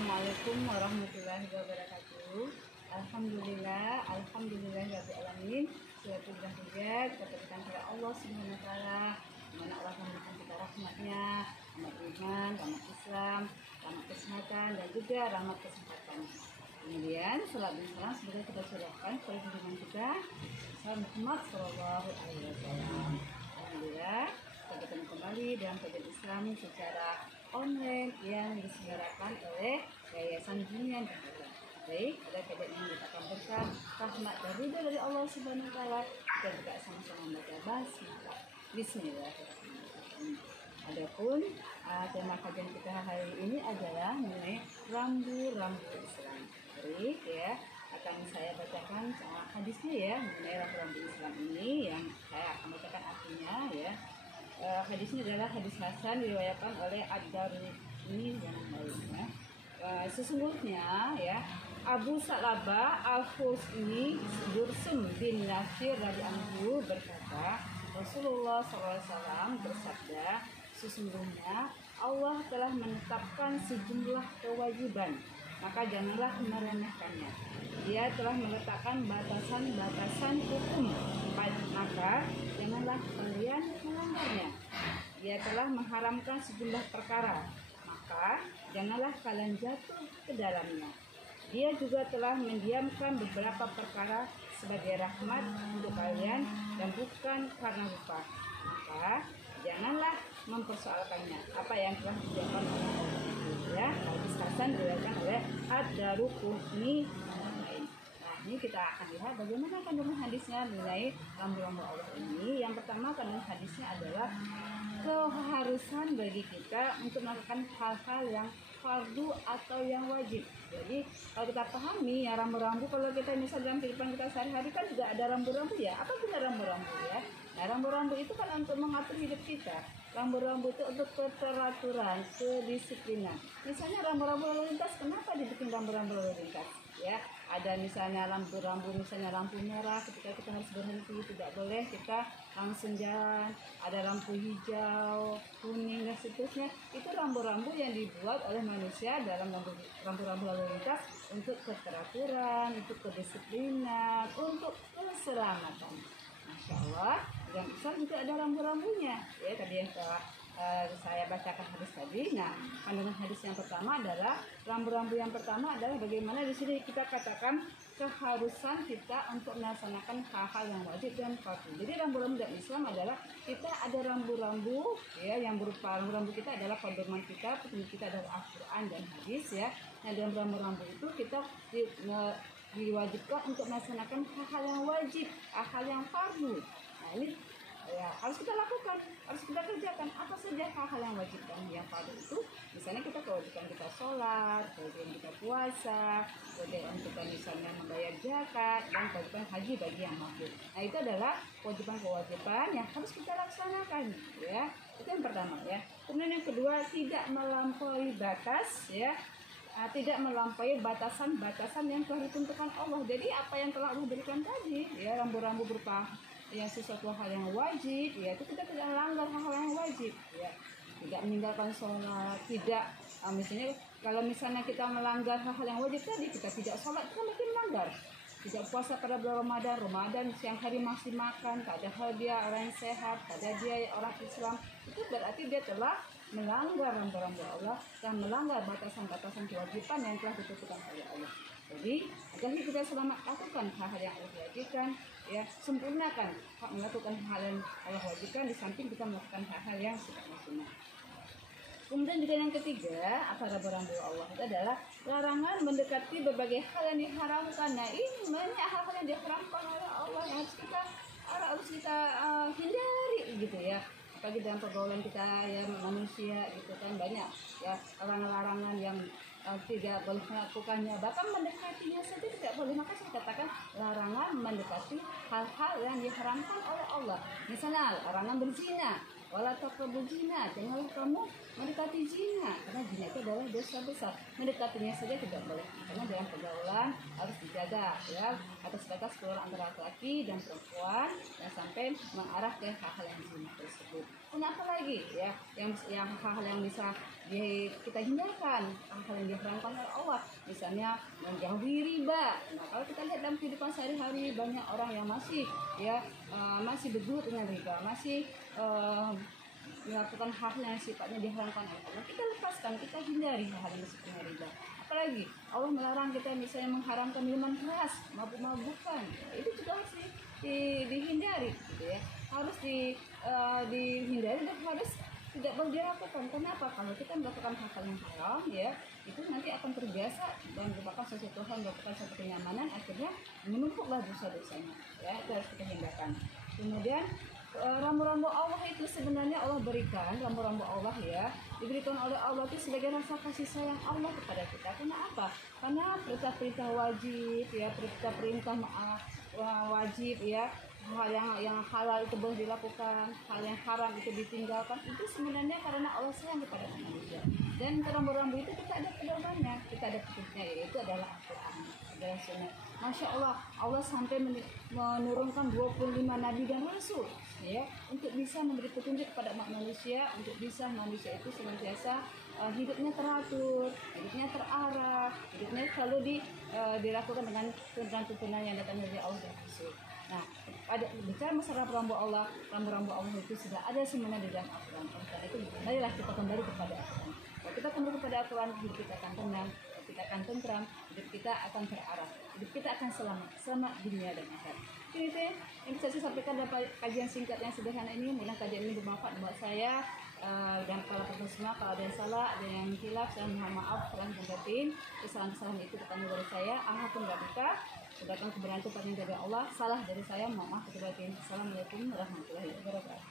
Assalamualaikum warahmatullahi wabarakatuh. Alhamdulillahirabbil alamin. Suatu hujat kepada Allah Subhanahu wa taala, mana Allah memberikan kita rahmatnya, rahmat iman, rahmat Islam, rahmat kesehatan dan juga rahmat kesempatan. Kemudian salat dan salam semoga kita curahkan kepada junjungan kita Muhammad sallallahu alaihi wasallam. Alhamdulillah, kita bertemu kembali dalam kajian Islam secara online yang diselenggarakan oleh Yayasan Dunia Negara. Baik, ada kajian yang kita akan berkah rahmat dan ridha dari Allah Subhanahu wa taala. Kita juga sama-sama membaca basmalah. Bismillahirrahmanirrahim. Adapun tema kajian kita hari ini adalah mengenai rambu-rambu Islam. Baik ya, akan saya bacakan hadisnya ya mengenai rambu-rambu Islam ini yang saya akan bacakan artinya ya. Hadisnya adalah hadis hasan diriwayatkan oleh Ad-Darimi yang lainnya. Sesungguhnya ya Abu Salabah Al-Khusni Dursum bin Nasir radhiyallahu berkata, Rasulullah SAW bersabda, sesungguhnya Allah telah menetapkan sejumlah kewajiban, maka janganlah meremehkannya. Dia telah meletakkan batasan-batasan hukum, maka janganlah kalian melanggarnya. Dia telah mengharamkan sejumlah perkara, maka janganlah kalian jatuh ke dalamnya. Dia juga telah mendiamkan beberapa perkara sebagai rahmat untuk kalian dan bukan karena lupa. Maka janganlah mempersoalkannya apa yang telah didiamkan oleh Allah itu ya. Hadis hasan diriwayatkan oleh Ad-Darqutni. Ini kita akan lihat bagaimana kandungan hadisnya mengenai rambu-rambu Allah ini. Yang pertama kandungan hadisnya adalah keharusan bagi kita untuk melakukan hal-hal yang fardu atau yang wajib. Jadi kalau kita pahami ya rambu-rambu, kalau kita misalnya dalam kehidupan kita sehari-hari kan juga ada rambu-rambu ya. Apa itu rambu-rambu ya? Nah, rambu-rambu itu kan untuk mengatur hidup kita. Rambu-rambu itu untuk keteraturan, kedisiplinan. Misalnya rambu-rambu lalu lintas, kenapa dibikin rambu-rambu lalu lintas? Ya, ada misalnya rambu-rambu, misalnya lampu merah ketika kita harus berhenti, tidak boleh kita langsung jalan. Ada lampu hijau, kuning dan seterusnya. Itu rambu-rambu yang dibuat oleh manusia dalam rambu-rambu lalu lintas untuk keteraturan, untuk kedisiplinan, untuk keselamatan. Masya Allah, dalam Islam juga ada rambu-rambunya. Ya, tadi yang saya bacakan hadis tadi. Nah, kandungan hadis yang pertama adalah rambu-rambu yang pertama adalah bagaimana di sini kita katakan keharusan kita untuk melaksanakan hal-hal yang wajib dan fardu. Jadi rambu-rambu dalam Islam adalah kita ada rambu-rambu ya yang berupa rambu-rambu kita adalah pedoman kita, petunjuk kita adalah Al-Qur'an dan hadis ya. Nah, dalam rambu-rambu itu kita diwajibkan untuk melaksanakan hal-hal yang wajib, hal-hal yang fardu. Nah, ini ya harus kita lakukan, harus kita kerjakan. Apa saja hal-hal yang wajib dan yang fardu itu? Misalnya kita kewajiban kita sholat, kewajiban kita puasa, kewajiban kita misalnya membayar zakat dan kewajiban haji bagi yang mampu. Nah, itu adalah kewajiban yang harus kita laksanakan ya. Itu yang pertama ya. Kemudian yang kedua, tidak melampaui batas ya. Tidak melampaui batasan-batasan yang telah ditentukan Allah. Jadi apa yang telah Allah berikan tadi ya, rambu-rambu berupa ya sesuatu hal yang wajib ya, itu kita tidak melanggar hal-hal yang wajib ya, tidak meninggalkan sholat, tidak misalnya kalau misalnya kita melanggar hal-hal yang wajib tadi, kita tidak sholat, kita mungkin melanggar. Tidak puasa pada bulan Ramadan siang hari masih makan, padahal dia orang yang sehat, padahal dia orang Islam, itu berarti dia telah melanggar rambu-rambu Allah dan melanggar batasan-batasan kewajiban yang telah ditentukan oleh Allah. Jadi agar kita selamat lakukan hal-hal yang Allah wajibkan ya, sempurnakan melakukan hal yang Allah wajibkan di samping kita melakukan hal-hal yang sifatnya sunnah. Kemudian juga yang ketiga, apa rambu-rambu Allah itu adalah larangan mendekati berbagai hal yang diharamkan. Nah, ini banyak hal-hal yang diharamkan oleh Allah yang harus kita hindari gitu ya. Apalagi dalam pergaulan kita ya manusia gitu kan, banyak ya larangan-larangan yang tidak boleh melakukannya, bahkan mendekatinya saja tidak boleh. Maka saya katakan larangan mendekati hal-hal yang diharamkan oleh Allah. Misalnya larangan berzina, wala taqrabu zina, janganlah kamu mendekati zina, karena zina itu adalah dosa besar. Mendekatinya saja tidak boleh, karena dalam pergaulan harus dijaga ya, atas batas keluar antara laki dan perempuan dan sampai mengarah ke hal-hal yang zina tersebut. Kenapa lagi ya, yang hal-hal yang bisa kita hindarkan, hal-hal yang diharamkan oleh Allah. Misalnya menjauhi riba. Nah, kalau kita lihat dalam kehidupan sehari-hari banyak orang yang masih masih bergelut dengan riba, masih melakukan hal yang sifatnya diharamkan oleh Allah. Kita lepaskan, kita hindari hal yang sifatnya riba. Apalagi Allah melarang kita misalnya mengharamkan minuman keras, mabuk-mabukan, itu juga harus dihindari, gitu ya. Harus dihindari dan harus tidak boleh dilakukan. Kenapa? Kalau kita melakukan hal yang haram, ya, itu nanti akan terbiasa dan merupakan sesuatu hal, merupakan satu kenyamanan, akhirnya menumpuklah dosa-dosanya. Ya, itu harus kita hindarkan. Kemudian rambu-rambu Allah itu sebenarnya Allah berikan, rambu-rambu Allah ya diberikan oleh Allah itu sebagai rasa kasih sayang Allah kepada kita. Kenapa? Karena perintah-perintah wajib ya, perintah-perintah wajib ya, hal yang halal itu boleh dilakukan, hal yang haram itu ditinggalkan, itu sebenarnya karena Allah sayang kepada manusia. Dan rambu-rambu itu kita ada pedomannya, kita ada petunjuknya, yaitu adalah Al-Quran, adalah sunnah. Masya Allah, Allah sampai menurunkan 25 nabi dan rasul ya, untuk bisa memberi petunjuk kepada manusia, untuk bisa manusia itu senantiasa hidupnya teratur, hidupnya terarah, hidupnya selalu dilakukan dengan tuntunan-tuntunan yang datang dari Allah dan Rasul. Nah, pada bicara masalah rambu-rambu Allah itu sudah ada semuanya di dalam Al-Quran. Karena itu marilah kita kembali kepada Al-Quran. Kalau kita kembali kepada Al-Quran, hidup kita akan tenang, kita akan tentram, hidup kita akan terarah, hidup kita akan selamat dunia dan akhirat. Ini yang bisa saya sampaikan dalam kajian singkat yang sederhana ini. Mudah kajian ini bermanfaat buat saya dan para penonton semua. Kalau ada yang salah, ada yang hilaf, saya mohon maaf, salam batin. Kesalahan-kesalahan itu ketemu dari saya. Alhamdulillah nggak buka. Sedangkan kebenaran itu pada dari Allah. Salah dari saya, mohon maaf. Assalamualaikum warahmatullahi wabarakatuh.